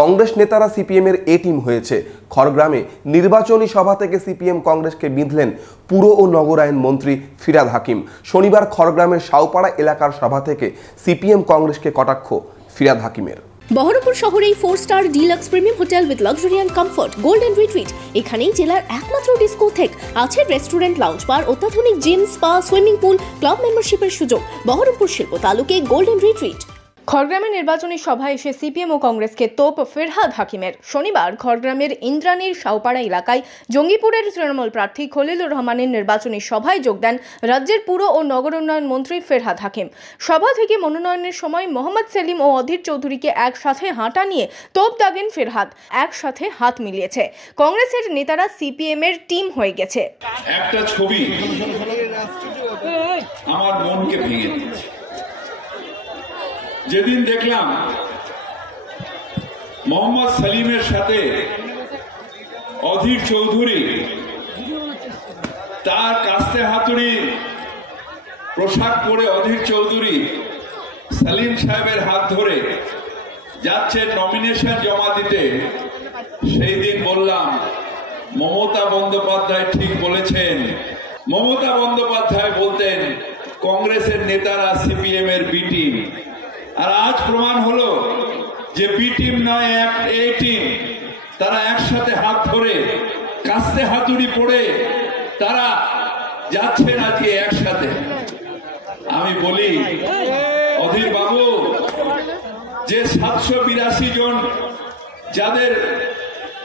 কংগ্রেস নেতারা সিপিএমের এ টিম হয়েছে। খড়গ্রামে নির্বাচনী সভা থেকে সিপিএম কংগ্রেসকে বিঁধলেন পুর ও নগরায়ণ মন্ত্রী ফিরহাদ হাকিম। শনিবার খড়গ্রামের শাওপাড়া এলাকার সভা থেকে সিপিএম কংগ্রেসকে কটাক্ষ ফিরহাদ হাকিমের। বহরমপুর শহরেই 4 star deluxe premium hotel with luxury and comfort golden retreat. এখানেই জেলার একমাত্র ডিস্কোথেক, আছে রেস্টুরেন্ট, লাউঞ্জ বার, অত্যাধুনিক gym, spa, swimming pool, club মেম্বারশিপের সুযোগ। বহরমপুর শিল্প তালুকে গোল্ডেন রিট্রিট। খড়গ্রামে নির্বাচনী সভায় এসে সিপিএম ও কংগ্রেসকে তোপ ফিরহাদ হাকিমের। শনিবার খড়গ্রামের ইন্দ্রাণীর শাওপাড়া এলাকায় জঙ্গিপুরের তৃণমূল প্রার্থী খলিলুর রহমানের নির্বাচনী সভায় যোগ দেন রাজ্যের পুর ও নগর উন্নয়ন মন্ত্রী ফিরহাদ হাকিম। সভা থেকে মনোনয়নের সময় মোহাম্মদ সেলিম ও অধীর চৌধুরীকে একসাথে হাঁটা নিয়ে তোপ দাগেন ফিরহাদ। একসাথে হাত মিলিয়েছে। কংগ্রেসের নেতারা সিপিএম এর টিম হয়ে গেছে। একটা ছবি আমার মনকে ভেঙে দিয়েছে। যেদিন দেখলাম মোহাম্মদ সেলিমের সাথে অধীর চৌধুরী তার কাস্তে হাতুড়ি পোশাক পরে অধীর চৌধুরী সেলিম সাহেবের হাত ধরে যাচ্ছে নমিনেশন জমা দিতে, সেই দিন বললাম মমতা বন্দ্যোপাধ্যায় ঠিক বলেছেন। মমতা বন্দ্যোপাধ্যায় বলতেন কংগ্রেসের নেতারা সিপিএম এর বি টিম, আর আজ প্রমাণ হলো যে বি টিম নয়, এ টিম। তারা একসাথে হাত ধরে কাস্তে হাতুড়ি পড়ে তারা যাচ্ছেন আজকে একসাথে। আমি বলি অধীর বাবু, যে 782 জন যাদের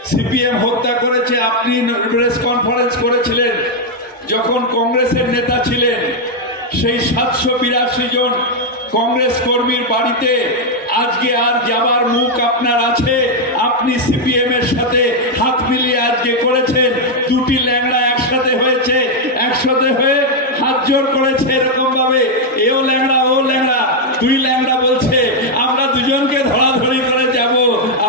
সিপিএম হত্যা করেছে, আপনি প্রেস কনফারেন্স করেছিলেন যখন কংগ্রেসের নেতা ছিলেন। সেই 782 জন কংগ্রেস কর্মীর বাড়িতে আজকে আর যাবার মুখ আপনার আছে? আপনি সিপিএম এর সাথে হাত মিলিয়ে আজকে করেছেন। দুটি ল্যাংড়া একসাথে হয়েছে, একসাথে হয়ে হাত জোর করেছে এরকম ভাবে, এও ল্যাংড়া ও ল্যাংড়া, দুই ল্যাংড়া বলছে আমরা দুজনকে ধরাধরি করে যাব,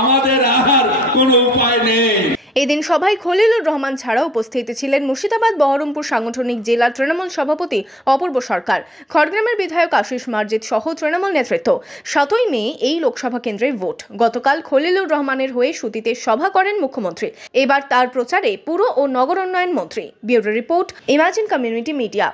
আমাদের আর কোনো উপায় নেই। এদিন সভায় খলিলুর রহমান ছাড়া উপস্থিত ছিলেন মুর্শিদাবাদ বহরমপুর সাংগঠনিক জেলা তৃণমূল সভাপতি অপূর্ব সরকার, খড়গ্রামের বিধায়ক আশিস মার্জিত সহ তৃণমূল নেতৃত্ব। 7ই মে এই লোকসভা কেন্দ্রে ভোট। গতকাল খলিলুর রহমানের হয়ে সুতিতে সভা করেন মুখ্যমন্ত্রী। এবার তার প্রচারে পুর ও নগর উন্নয়ন মন্ত্রী। Bureau report, imagine community media.